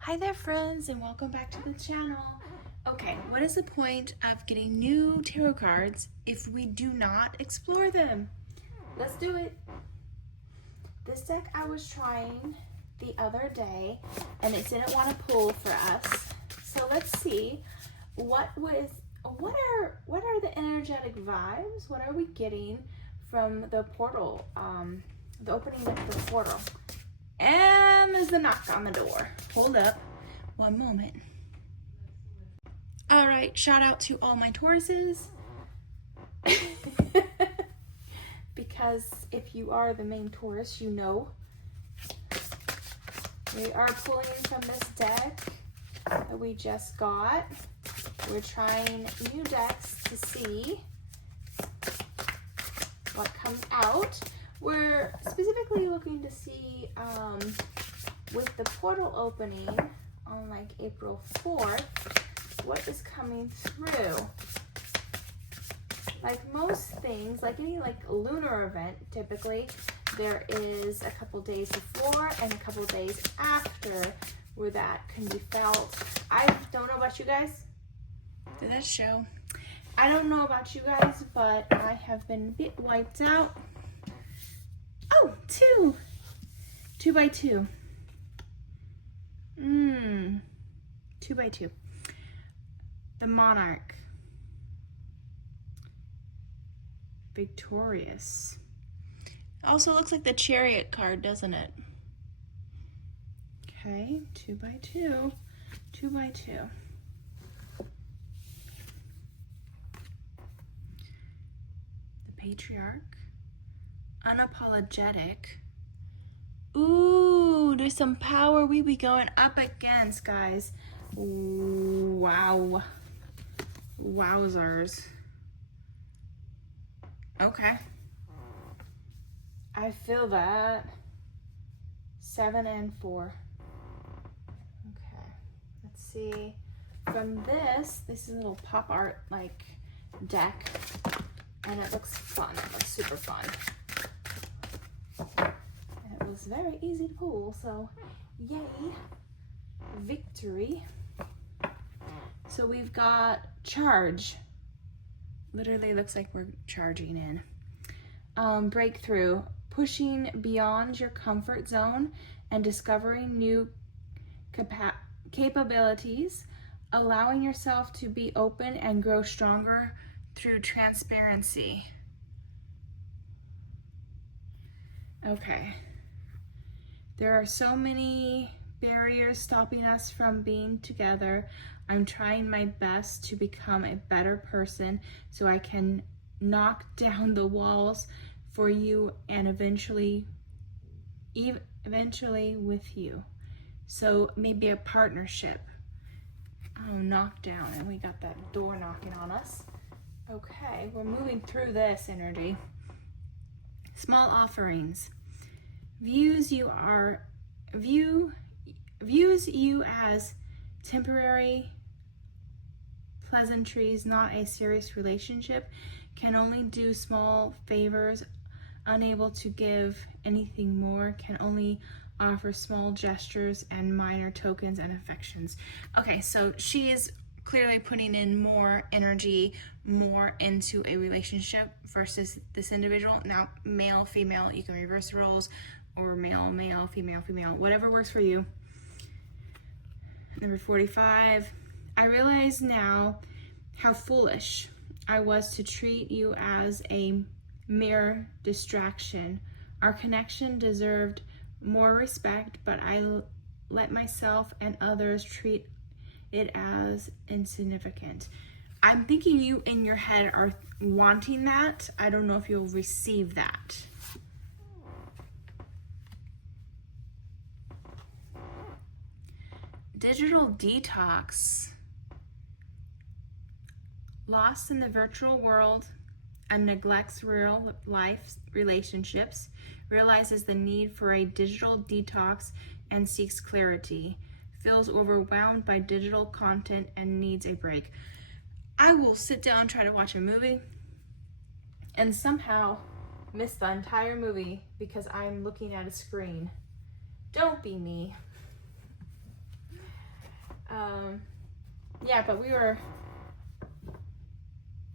Hi there friends, and welcome back to the channel. Okay, what is the point of getting new tarot cards if we do not explore them? Let's do it. This deck I was trying the other day and it didn't want to pull for us. So let's see what are the energetic vibes? What are we getting from the portal, the opening of the portal? And there's the knock on the door. Hold up one moment. All right, shout out to all my Tauruses. Because if you are the main Taurus, you know. We are pulling from this deck that we just got. We're trying new decks to see what comes out. We're specifically looking to see with the portal opening on like April 4th, what is coming through. Like most things, like any like lunar event, typically there is a couple days before and a couple days after where that can be felt. I don't know about you guys. Did that show? I don't know about you guys, but I have been a bit wiped out. Oh, two. 2 by 2. 2 by 2. The Monarch. Victorious. Also looks like the Chariot card, doesn't it? Okay, 2 by 2. 2 by 2. The Patriarch. Unapologetic. Ooh, there's some power we be going up against, guys. Wow. Wowzers. Okay. I feel that. 7 and 4. Okay. Let's see. From this is a little pop art like deck. And it looks fun. It looks super fun. And it was very easy to pull, so yay. Victory. So we've got charge. Literally looks like we're charging in. Breakthrough. Pushing beyond your comfort zone and discovering new capabilities. Allowing yourself to be open and grow stronger through transparency. Okay. There are so many barriers stopping us from being together. I'm trying my best to become a better person so I can knock down the walls for you and eventually with you. So maybe a partnership. Oh, knock down, and we got that door knocking on us. Okay, we're moving through this energy. Small offerings. Views you as temporary pleasantries, not a serious relationship. Can only do small favors, unable to give anything more, can only offer small gestures and minor tokens and affections. Okay, so she is clearly putting in more energy, more into a relationship versus this individual. Now, male, female, you can reverse the roles, or male, male, female, female, whatever works for you. Number 45, I realize now how foolish I was to treat you as a mere distraction. Our connection deserved more respect, but I let myself and others treat it as insignificant. I'm thinking you in your head are wanting that. I don't know if you'll receive that. Digital detox. Lost in the virtual world and neglects real life relationships, realizes the need for a digital detox and seeks clarity, feels overwhelmed by digital content and needs a break. I will will sit down, try to watch a movie, and somehow miss the entire movie because I'm looking at a screen. Don't be me. Yeah, but we were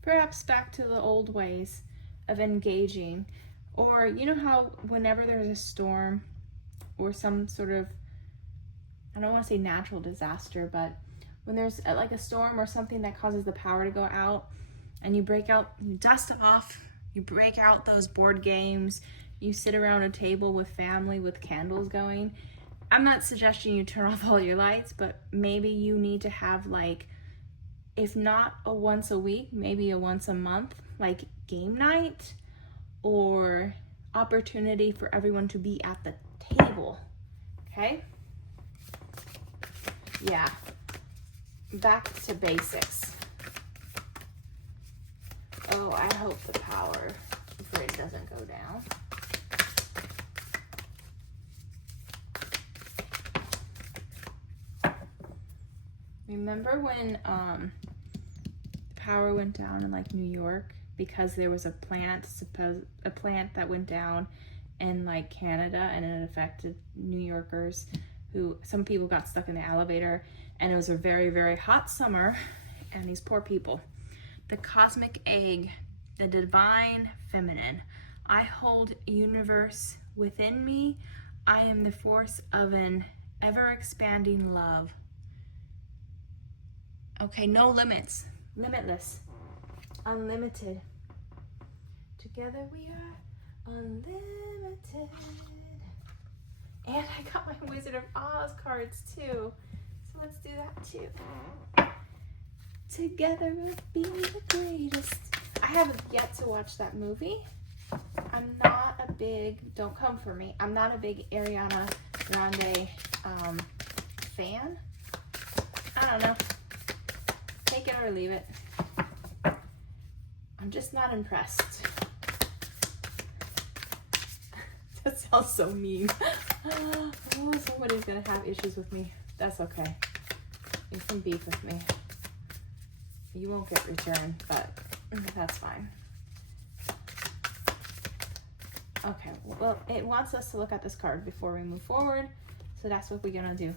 perhaps back to the old ways of engaging. Or you know how whenever there's a storm or some sort of, I don't want to say natural disaster, but when there's like a storm or something that causes the power to go out, and you dust off, you break out those board games, you sit around a table with family with candles going. I'm not suggesting you turn off all your lights, but maybe you need to have, like, if not a once a week, maybe a once a month, like game night or opportunity for everyone to be at the table. Okay? Yeah. Back to basics. Oh, I hope the power grid doesn't go down. Remember when the power went down in like New York because there was a plant that went down in like Canada, and it affected New Yorkers who, some people got stuck in the elevator, and it was a very, very hot summer, and these poor people. The cosmic egg, the divine feminine. I hold universe within me. I am the force of an ever-expanding love. Okay, no limits, limitless, unlimited. Together we are unlimited. And I got my Wizard of Oz cards too. So let's do that too. Together we'll be the greatest. I have yet to watch that movie. I'm not a big, don't come for me, I'm not a big Ariana Grande fan. I don't know. Take it or leave it. I'm just not impressed. That sounds so mean. Oh, somebody's gonna have issues with me. That's okay. You can beef with me. You won't get returned, but that's fine. Okay, well, it wants us to look at this card before we move forward, so that's what we're gonna do.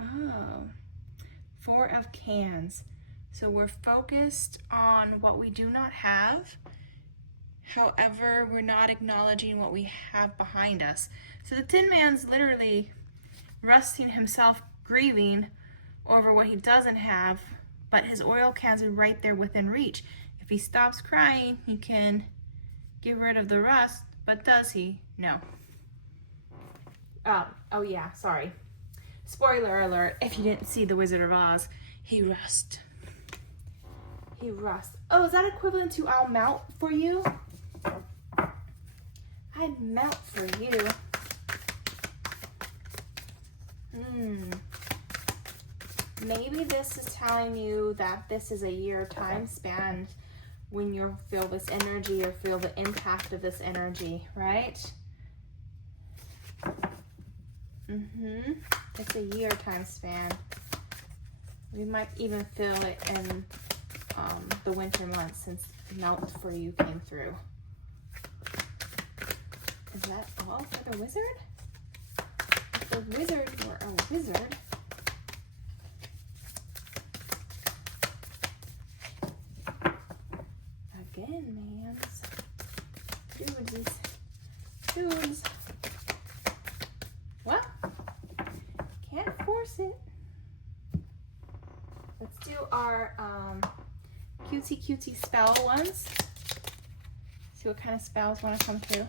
Oh. 4 of Cans. So we're focused on what we do not have. However, we're not acknowledging what we have behind us. So the Tin Man's literally resting himself, grieving over what he doesn't have, but his oil cans are right there within reach. If he stops crying, he can get rid of the rust, but does he? No. Oh yeah, sorry. Spoiler alert, if you didn't see The Wizard of Oz, he rust. He rust. Oh, is that equivalent to I'll melt for you? I'd melt for you. Maybe this is telling you that this is a year time span when you feel this energy or feel the impact of this energy, right? It's a year time span. We might even feel it in the winter months since Melt for You came through. Is that all for the wizard? If the wizard were a wizard, again, mans. Dudes. Well, can't force it. Let's do our cutesy spell ones. See what kind of spells want to come through.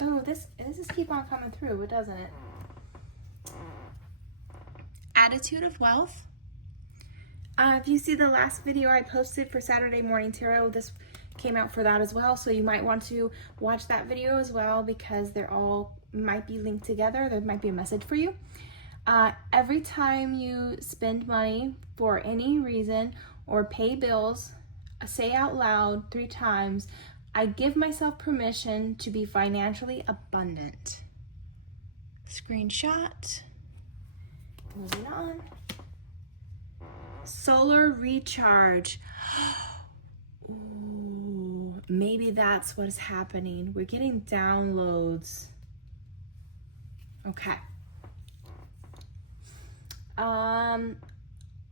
Oh, this just keep on coming through, doesn't it? Attitude of wealth. If you see the last video I posted for Saturday Morning Tarot, this came out for that as well. So you might want to watch that video as well because they're all might be linked together. There might be a message for you. Every time you spend money for any reason or pay bills, say out loud 3 times, I give myself permission to be financially abundant. Screenshot. Moving on. Solar recharge. Ooh, maybe that's what is happening. We're getting downloads. Okay. On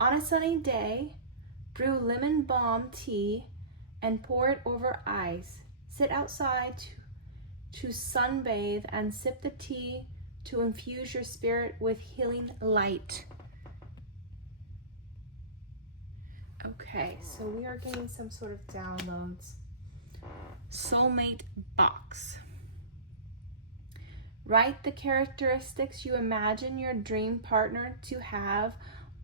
a sunny day, brew lemon balm tea and pour it over ice. Sit outside to sunbathe and sip the tea to infuse your spirit with healing light. Okay, so we are getting some sort of downloads. Soulmate box. Write the characteristics you imagine your dream partner to have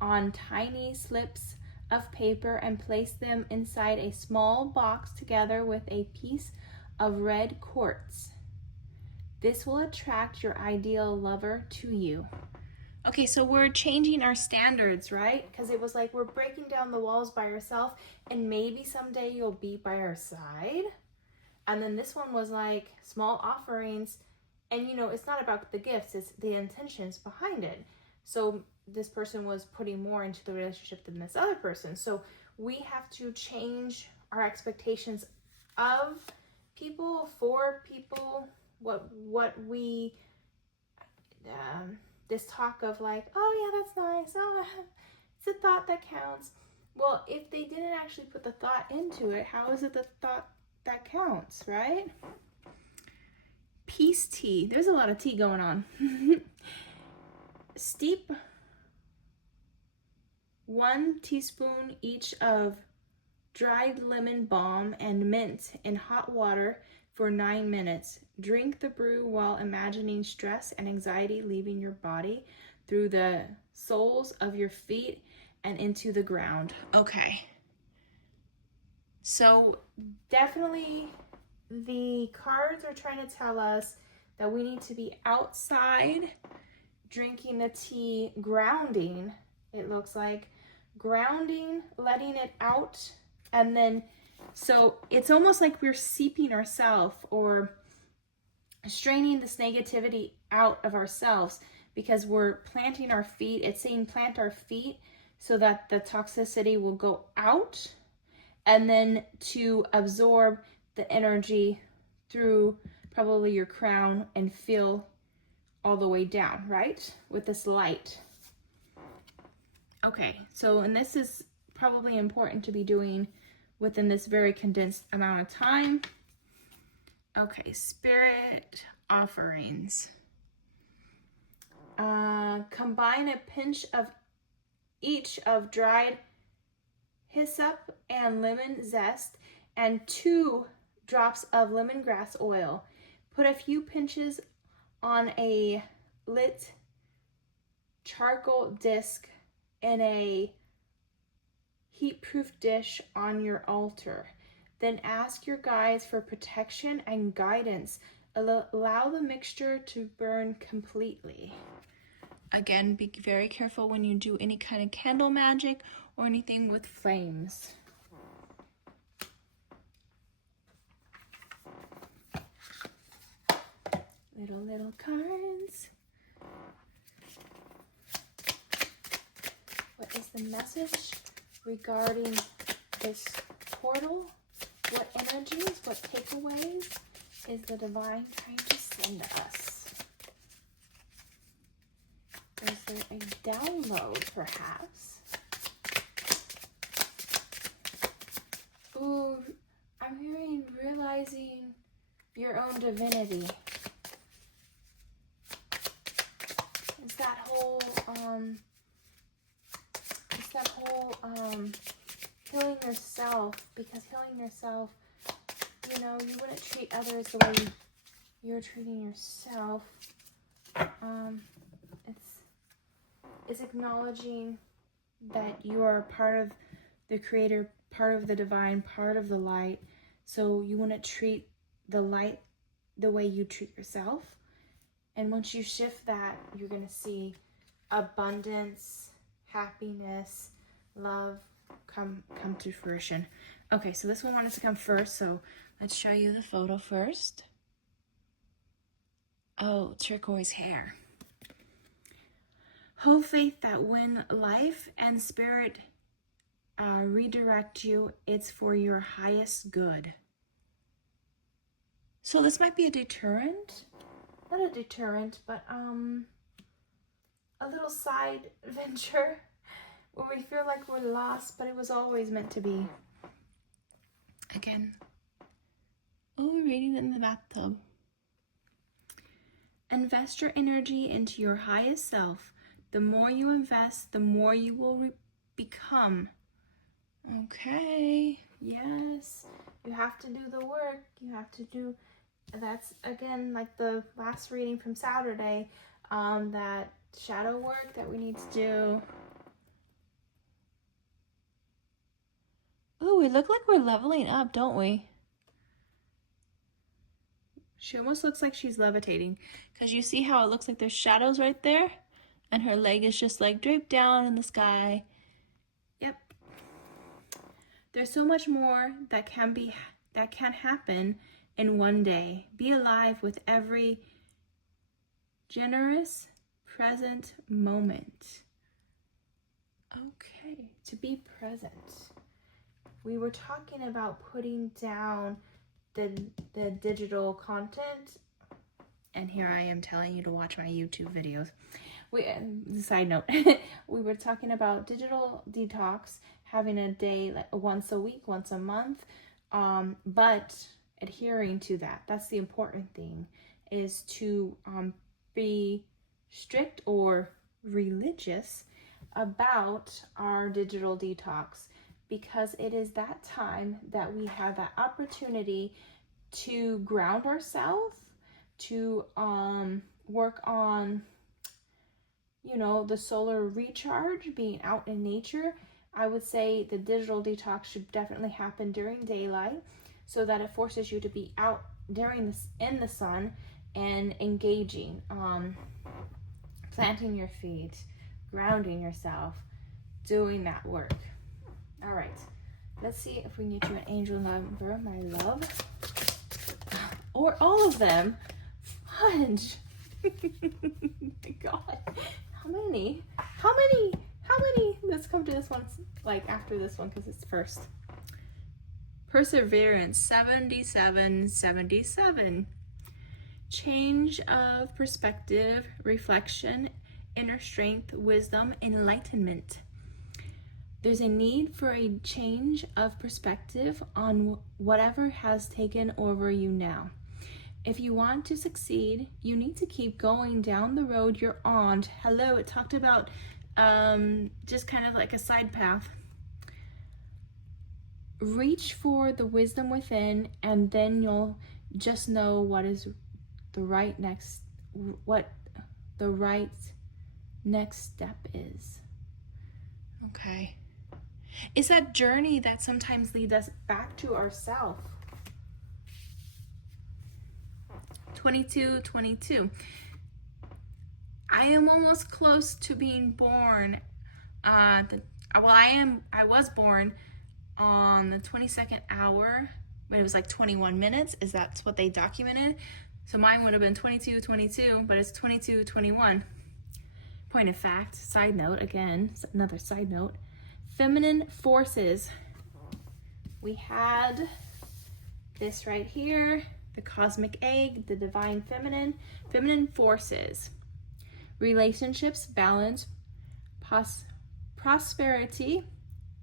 on tiny slips of paper and place them inside a small box together with a piece of red quartz. This will attract your ideal lover to you. Okay, so we're changing our standards, right? Because it was like we're breaking down the walls by ourselves, and maybe someday you'll be by our side. And then this one was like small offerings. And you know, it's not about the gifts, it's the intentions behind it. So this person was putting more into the relationship than this other person. So we have to change our expectations of people, for people, what we, this talk of like, oh yeah, that's nice, oh, it's a thought that counts. Well, if they didn't actually put the thought into it, how is it the thought that counts, right? Peace tea. There's a lot of tea going on. Steep 1 teaspoon each of dried lemon balm and mint in hot water for 9 minutes. Drink the brew while imagining stress and anxiety leaving your body through the soles of your feet and into the ground. Okay. So definitely the cards are trying to tell us that we need to be outside drinking the tea, grounding, it looks like. Grounding, letting it out, and then, so it's almost like we're seeping ourselves or straining this negativity out of ourselves because we're planting our feet. It's saying plant our feet so that the toxicity will go out, and then to absorb the energy through probably your crown and feel all the way down, right? With this light. Okay, so, and this is probably important to be doing within this very condensed amount of time. Okay, spirit offerings. Combine a pinch of each of dried hyssop and lemon zest and 2 drops of lemongrass oil. Put a few pinches on a lit charcoal disc in a heat-proof dish on your altar. Then ask your guides for protection and guidance. Allow the mixture to burn completely. Again, be very careful when you do any kind of candle magic or anything with flames. Little cards. What is the message regarding this portal? What energies, what takeaways is the divine trying to send us? Is there a download, perhaps? Ooh, I'm hearing realizing your own divinity. It's that whole, healing yourself, because healing yourself, you know, you wouldn't treat others the way you're treating yourself. It's acknowledging that you are part of the creator, part of the divine, part of the light. So you want to treat the light the way you treat yourself. And once you shift that, you're going to see abundance, happiness, love come to fruition. Okay, so this one wanted to come first, so let's show you the photo first. Oh, turquoise hair. Hold faith that when life and spirit redirect you, it's for your highest good. So this might be a deterrent. Not a deterrent, but a little side venture where we feel like we're lost, but it was always meant to be. Again. Oh, we're reading in the bathtub. Invest your energy into your highest self. The more you invest, the more you will become. Okay, yes. You have to do the work. You have to do, that's again like the last reading from Saturday, that shadow work that we need to do. Oh, we look like we're leveling up, don't we? She almost looks like she's levitating, because you see how it looks like there's shadows right there, and her leg is just like draped down in the sky. Yep. There's so much more that can happen in one day. Be alive with every generous present moment. Okay, to be present. We were talking about putting down the digital content, and here I am telling you to watch my YouTube videos. Side note, we were talking about digital detox, having a day like once a week, once a month, but adhering to that. That's the important thing, is to be strict or religious about our digital detox, because it is that time that we have that opportunity to ground ourselves, to work on, you know, the solar recharge, being out in nature. I would say the digital detox should definitely happen during daylight, so that it forces you to be out during this in the sun and engaging, planting your feet, grounding yourself, doing that work. All right, let's see if we can get you an angel number, my love, or all of them. Fudge. My God, how many? Let's come to this one, like after this one, because it's first. Perseverance, 77. Change of perspective, reflection, inner strength, wisdom, enlightenment. There's a need for a change of perspective on whatever has taken over you now. If you want to succeed, you need to keep going down the road you're on. Hello, it talked about just kind of like a side path. Reach for the wisdom within, and then you'll just know what is what the right next step is. Okay. It's that journey that sometimes leads us back to ourselves. 22. I am almost close to being born. I was born on the 22nd hour, but it was like 21 minutes. That's what they documented. So mine would have been 22, but it's 22:21. Point of fact, side note, again, another side note. Feminine forces. We had this right here, the cosmic egg, the divine feminine. Feminine forces. Relationships, balance, prosperity,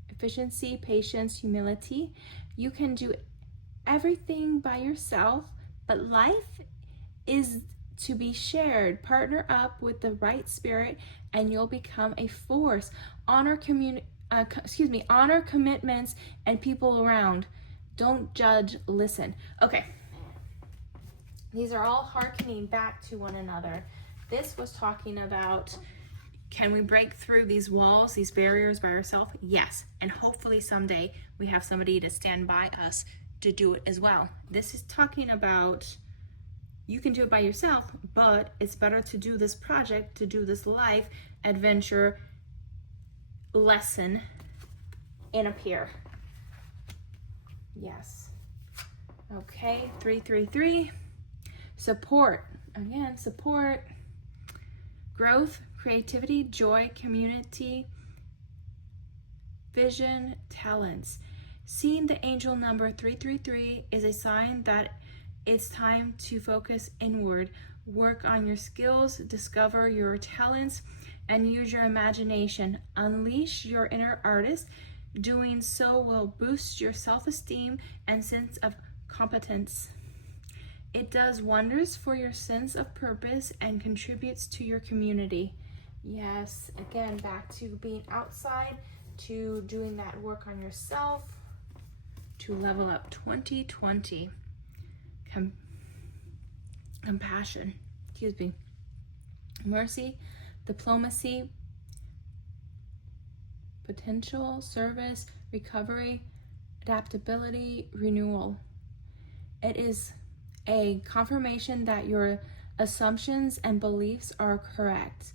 efficiency, patience, humility. You can do everything by yourself, but life is to be shared. Partner up with the right spirit and you'll become a force. Honor commitments and people around. Don't judge, listen. Okay. These are all hearkening back to one another. This was talking about, can we break through these walls, these barriers by ourselves? Yes. And hopefully someday we have somebody to stand by us to do it as well. This is talking about, you can do it by yourself, but it's better to do this project, to do this life adventure lesson in a pair. Yes. Okay, 333. Support. Again, support. Growth, creativity, joy, community, vision, talents. Seeing the angel number 333 is a sign that it's time to focus inward, work on your skills, discover your talents, and use your imagination. Unleash your inner artist. Doing so will boost your self-esteem and sense of competence. It does wonders for your sense of purpose and contributes to your community. Yes, again, back to being outside, to doing that work on yourself, to level up 2020. Compassion, mercy, diplomacy, potential, service, recovery, adaptability, renewal. It is a confirmation that your assumptions and beliefs are correct,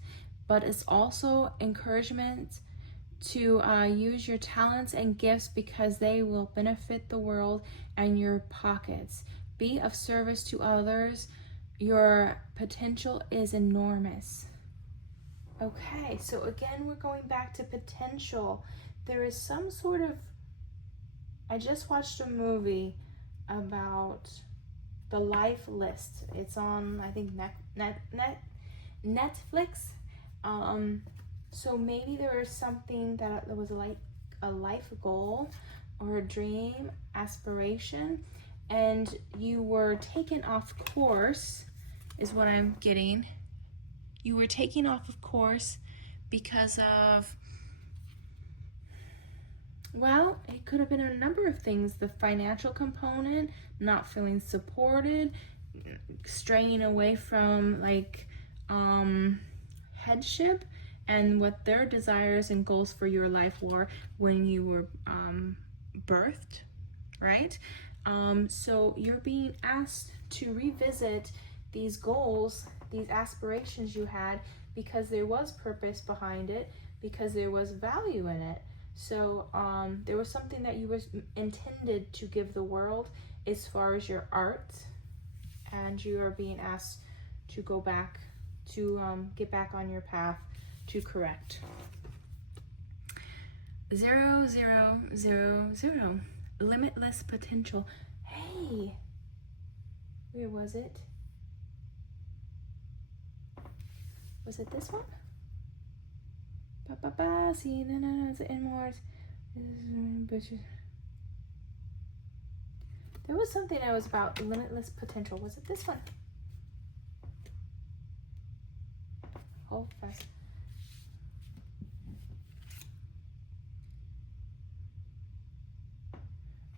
but it's also encouragement to use your talents and gifts because they will benefit the world and your pockets. Be of service to others. Your potential is enormous. Okay, so again, we're going back to potential. There is some sort of, I just watched a movie about the life list. It's on, I think, Netflix. So maybe there was something that was like a life goal or a dream, aspiration, and you were taken off course, is what I'm getting. You were taken off of course because of, well, it could have been a number of things. The financial component, not feeling supported, straying away from like headship and what their desires and goals for your life were when you were birthed, right? So you're being asked to revisit these goals, these aspirations you had, because there was purpose behind it, because there was value in it. So there was something that you were intended to give the world as far as your art, and you are being asked to go back, to get back on your path to correct. 0, 0, 0, 0. Limitless potential. Hey, where was it? Was it this one? See, no, it's inwards. There was something that was about limitless potential. Was it this one? Hold fast.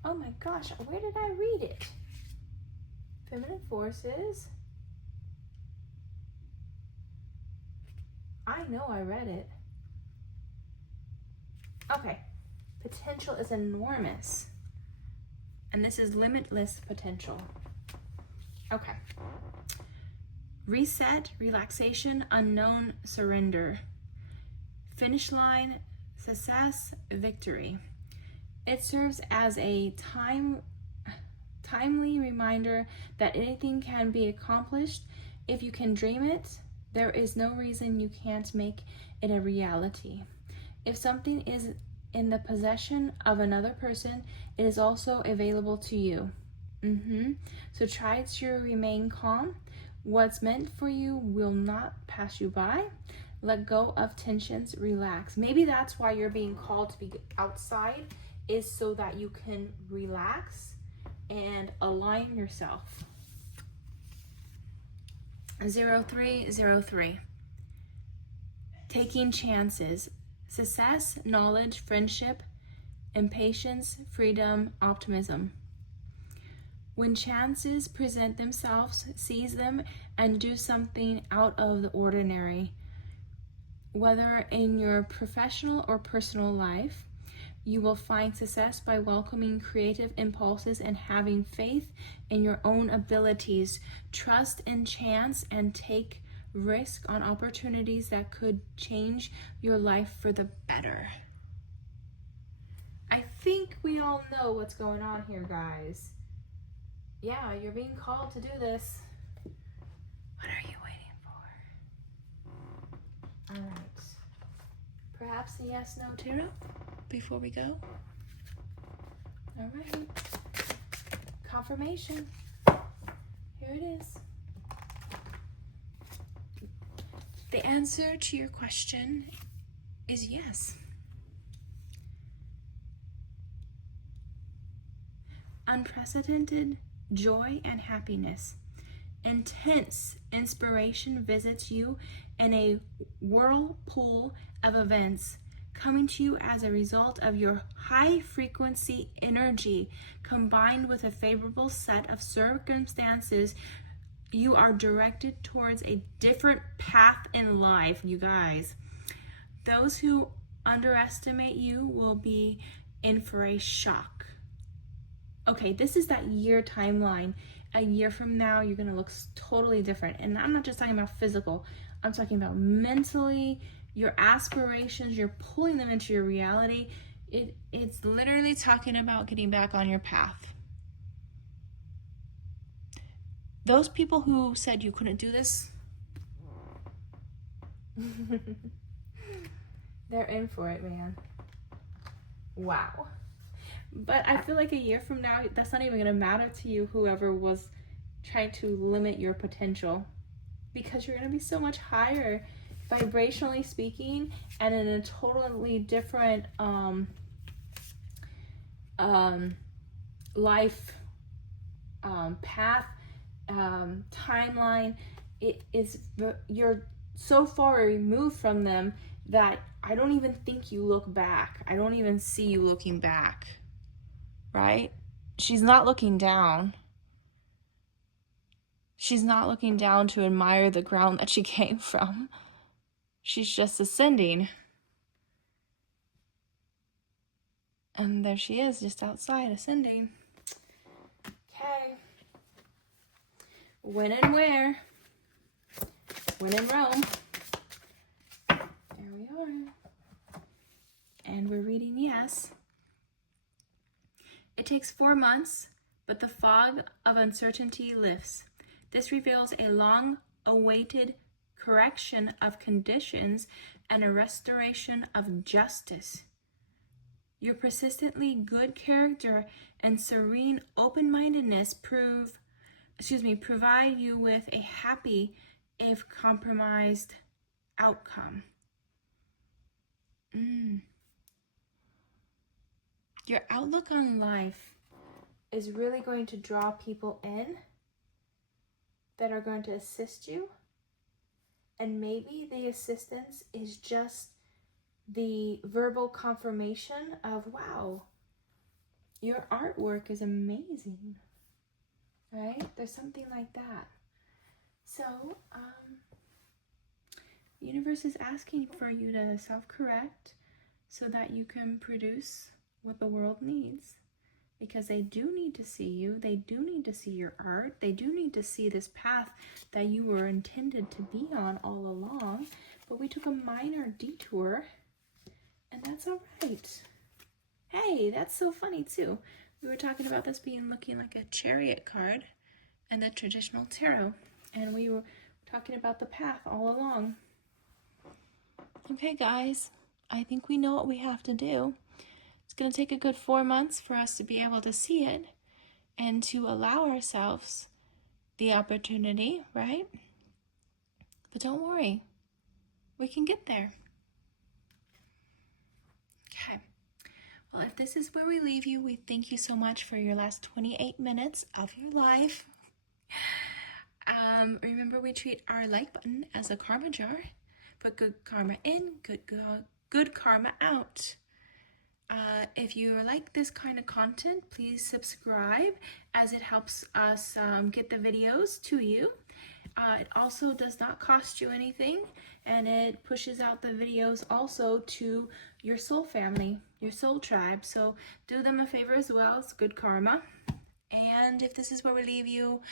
Oh my gosh, where did I read it? Feminine forces. I know I read it. Okay, potential is enormous. And this is limitless potential. Okay. Reset, relaxation, unknown, surrender. Finish line, success, victory. It serves as a timely reminder that anything can be accomplished if you can dream it. There is no reason you can't make it a reality. If something is in the possession of another person, it is also available to you. So try to remain calm. What's meant for you will not pass you by. Let go of tensions, relax. Maybe that's why you're being called to be outside, is so that you can relax and align yourself. 0303. Taking chances. Success, knowledge, friendship, impatience, freedom, optimism. When chances present themselves, seize them and do something out of the ordinary. Whether in your professional or personal life, you will find success by welcoming creative impulses and having faith in your own abilities. Trust in chance and take risk on opportunities that could change your life for the better. I think we all know what's going on here, guys. Yeah, you're being called to do this. What are you waiting for? All right. Perhaps a yes, no tarot before we go. All right. Confirmation. Here it is. The answer to your question is yes. Unprecedented joy and happiness. Intense inspiration visits you in a whirlpool of events, coming to you as a result of your high frequency energy combined with a favorable set of circumstances. You are directed towards a different path in life, you guys. Those who underestimate you will be in for a shock. Okay, this is that year timeline. A year from now, you're going to look totally different. And I'm not just talking about physical. I'm talking about mentally, your aspirations, you're pulling them into your reality. It's literally talking about getting back on your path. Those people who said you couldn't do this, they're in for it, man. Wow. But I feel like a year from now, that's not even going to matter to you, whoever was trying to limit your potential, because you're going to be so much higher vibrationally speaking and in a totally different life path, timeline. You're so far removed from them that I don't even think you look back. I don't even see you looking back. Right? She's not looking down. She's not looking down to admire the ground that she came from. She's just ascending. And there she is, just outside, ascending. Okay. When and where? When in Rome. There we are. And we're reading yes. It takes 4 months, but the fog of uncertainty lifts. This reveals a long-awaited correction of conditions and a restoration of justice. Your persistently good character and serene open-mindedness provide you with a happy, if compromised, outcome. Your outlook on life is really going to draw people in that are going to assist you. And maybe the assistance is just the verbal confirmation of, wow, your artwork is amazing, right? There's something like that. So, the universe is asking for you to self-correct so that you can produce what the world needs, because they do need to see you. They do need to see your art. They do need to see this path that you were intended to be on all along. But we took a minor detour, and that's all right. Hey, that's so funny too. We were talking about this looking like a chariot card and the traditional tarot, and we were talking about the path all along. Okay, guys, I think we know what we have to do. It's going to take a good 4 months for us to be able to see it and to allow ourselves the opportunity, right? But don't worry, we can get there. Okay. Well, if this is where we leave you, we thank you so much for your last 28 minutes of your life. Remember, we treat our like button as a karma jar. Put good karma in, good karma out. If you like this kind of content, please subscribe, as it helps us get the videos to you. It also does not cost you anything, and it pushes out the videos also to your soul family, your soul tribe. So do them a favor as well. It's good karma. And if this is where we leave you,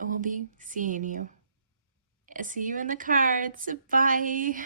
we'll be seeing you. See you in the cards. Bye.